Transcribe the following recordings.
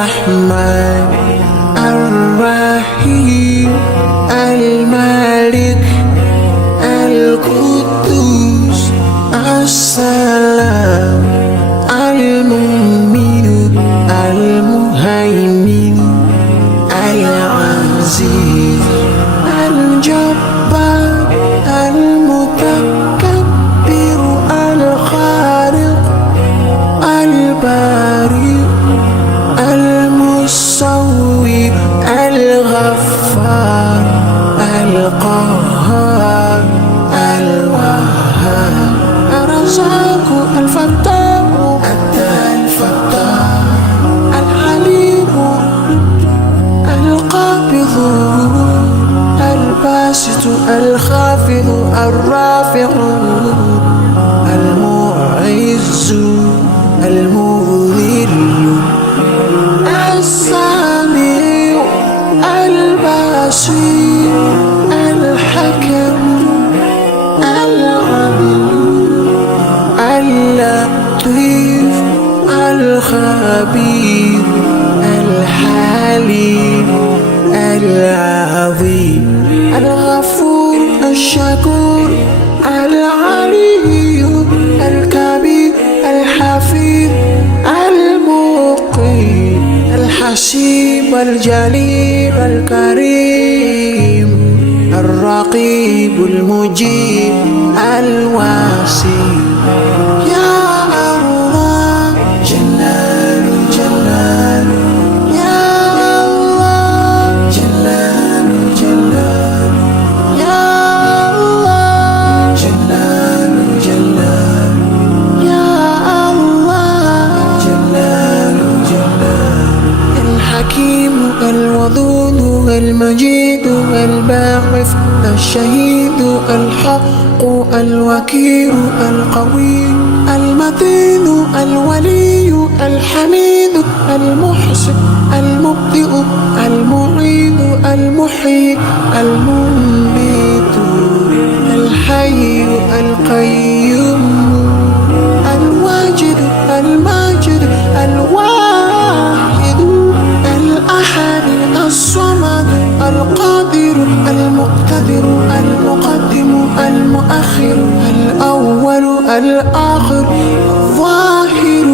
الرحمن الرحيم الملك القدوس السلام المؤمن المهيمن العزيز الجبار المتكبر الخالق البارئ المصور الغفار القهار الوهاب الرزاق الفتاح الفتاح العليم القابض الباسط الخافض الرافع المعز المذل السميع البصير الحكم العليم اللطيف الخبير الحليم العظيم الغفور الشكور العلي الكبير الحفيظ المقيم الحسيب الجليل الكريم الرقيب المجيب الواسع يا الله جلال جلال يا الله جلال جلال يا الله جلال جلال يا الله جلال جلال الحكيم الودود المجيد الباعث الشهيد الحق الوكيل القوي المتين الولي الحميد المحسن المبدئ المعيد المحيي المميت الحي القيوم الواجد الماجد الواحد الأحد الصمد القادر المقتدر المقدم المؤخر الأول الآخر الظاهر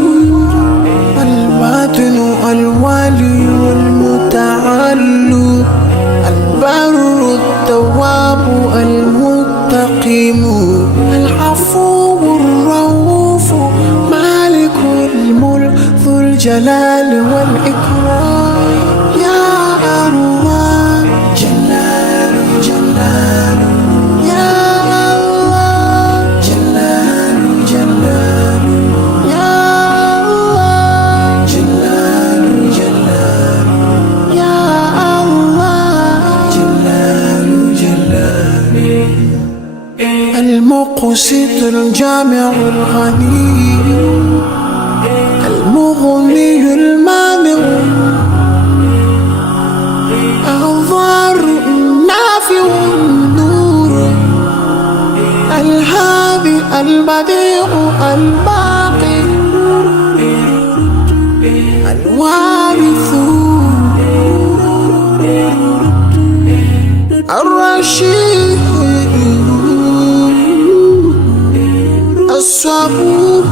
الباطن الوالي المتعال البر التواب المتقيم العفو الرؤوف مالك الملك ذو الجلال والإكرام يا الله جلال جلال يا الله جلال جلال يا الله جلال جلال يا الله جلال جلال المقسط الجامع الغني المغني المانع الضار النافع النور الهادي البديع الباقي الوارث الرشيد الصبور